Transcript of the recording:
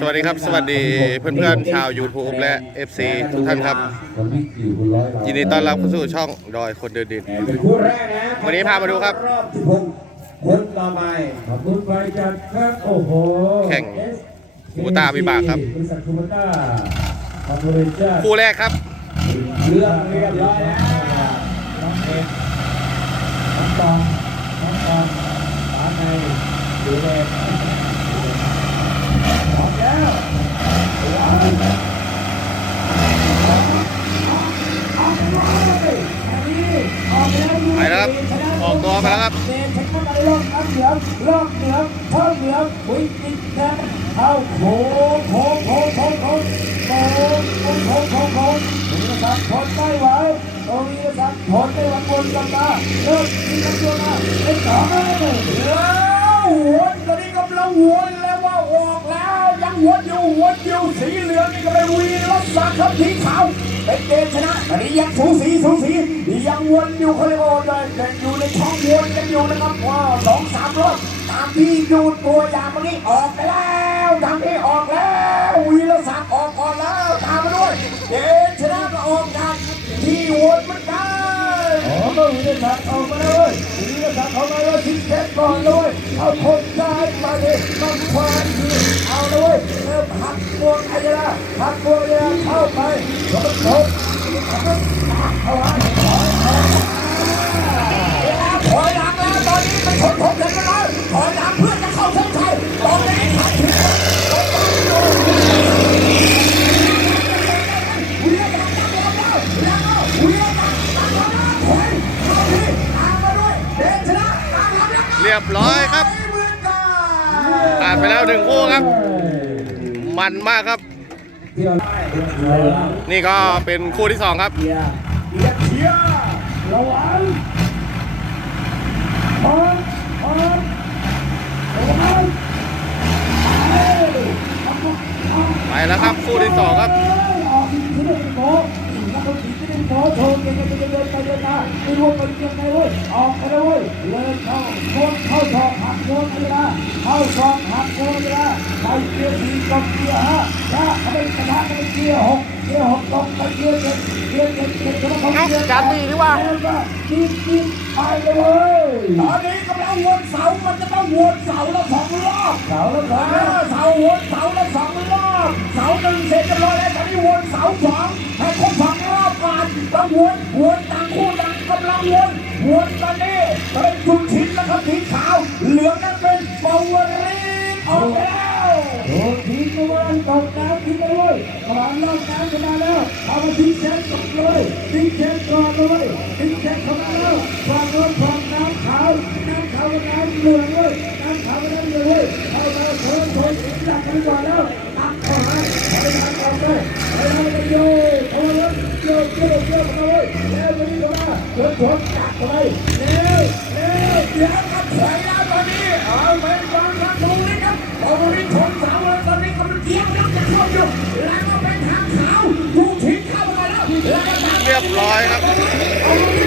สวัสดีครับ สวัสดีเพื่อนๆชาว YouTube และ FC ทุกท่านครับผมวิ่งอยู่บนร้อยเรายินดีต้อนรับเข้าสู่ช่องดอยคนเดินดิน เป็นคู่แรกนะวันนี้พามาดูครับรอบ16คนต่อไปขอบคุณไปจากครับโอ้โหแข่งคูต้าวิบากครับ บริษัทคูต้าคอร์ปอเรชั่นคู่แรกครับ เรื่องเรียบร้อยแล้วน้องเอกน้องตองน้องตองสาในดูแลพร้อมแล้ว ไปแล้วครับ ออกตัวไปแล้วครับเดนเช็คเข้าไปรอบน้ำเหลืองรอบเหลืองเท่าเหลืองวิ่งติดแดงเข้าโค้งโค้งโค้งโค้งโค้งโค้งโค้งโค้งโค้งโค้งวีรศักดิ์ทนไม่ไหวโอวีรศักดิ์ทนไม่ไหววนกลับมาเริ่มมีกำลังมาเป็นสองแล้ววนตอนนี้กำลังวนแล้วว่าออกแล้วยังวนอยู่วนอยู่สีเหลืองนี่ก็เป็นวีรศักดิ์ครับทีขาวเป็นเกมชนะอันนี้ยังสูสีสูสียังวนอยู่เขาเรียกว่าวนกันอยู่ ช่องวนกันอยู่นะครับว่าสองสามรอบตามที่ดูตัวอย่างเมื่อกี้ออกไปแล้วทางนี้ออกแล้ววีรศักดิ์ออกก่อนแล้วตามมาด้วยเกมชนะก็ออกจากที่วนเหมือนกันอ๋อก็วีรศักดิ์ออกมาเลยวีรศักดิ์ออกมาแล้วทิ้งแขนก่อนเลยเอาคนซ้ายมาดิมาขวาทีเอาเลยเริ่มหักพวงอัยยาหักพวงอัยยาเข้าไปรถรถเอาไว้ ถอยหลังแล้วตอนนี้มันชนผมกันแล้วถอยหลังเพื่อจะเข้าเส้นชัยตอนนี้ขัดถึงเวียจะตั้งแล้วแล้วแล้วเวียจะตั้งแล้วถอยเข้าที่ตามมาด้วยเดชชนะตามหลังแล้ว เรียบร้อยครับเหมือนกันผ่านไปแล้วหนึ่งคู่ครับ มันมากครับเที่ยวนี่ก็เป็นคู่ที่สองครับเชียร์เชียร์เชียร์ระวังพร้ออมระวังไปแล้วครับคู่ที่สองครับออกที่ไม่ได้โม้นักดนตรีไม่ได้โม้โชว์เก่งๆเดินไปเดินมาไม่รู้ว่าเป็นยังไงเว้ย ออกไปเลยเลยเข้าโค้งเข้าศอกหักโค้งกันนะเข้าศอกหักโค้งกันนะไปเกียร์สี่กับเกียร์ห้าถ้าเขาไม่กระทะเขาไม่เกียร์หกเกียร์หกตกไปเกียร์เจ็ดเกียร์เจ็ดเจ็ดเขาไม่เกียร์จัดดีดีกว่าจีบจีบไปเลยตอนนี้กำลังวนเสามันจะต้องวนเสาละสองรอบเสาล้วสองเอแล้วอเสาวนเสาละสองรอบเสาหนึ่งเสร็จเรียบร้อยแล้วตอนนี้วนเสาสองให้ครบสองรอบก่อนต้องวนวนต่างคู่ต่างกำลังวน วนตอนนี้เป็นชุดชิ้นแล้วครับสีขาว เหลืองนั้นเป็นปาวรีนออกแล้วโดนทิ้งเอาไว้ตกน้ำทิ้งไปเลยกวานรอบน้ำขึ้นมาแล้วเอามาทิ้งแชนก่อนเลยทิ้งแชนก่อนเลยทิ้งแชนเข้ามาแล้วฟังรถฟังน้ำขาวน้ำขาวน้ำเหลืองเลยน้ำขาวน้ำเหลืองเลยเข้ามาเทินชนจับกันก่อนแล้วตักข้าไปทางก่อนเลยไปทางกันโยเข้าเลยโยโยโยเข้ามาเลย แล้ววันนี้เข้ามาเทินชนจับเข้าไปเร็วเร็วเดี๋ยวครับสายแล้วตอนนี้เอาเป็นบอลครับตรงนี้ครับบอลรีนชนเสาเลยตอนนี้กำลังเทียบแล้วจะเข้าอยู่แล้วก็เป็นทางขาวถูกทิ้งเข้ามาแล้วแล้วเรียบร้อยครับ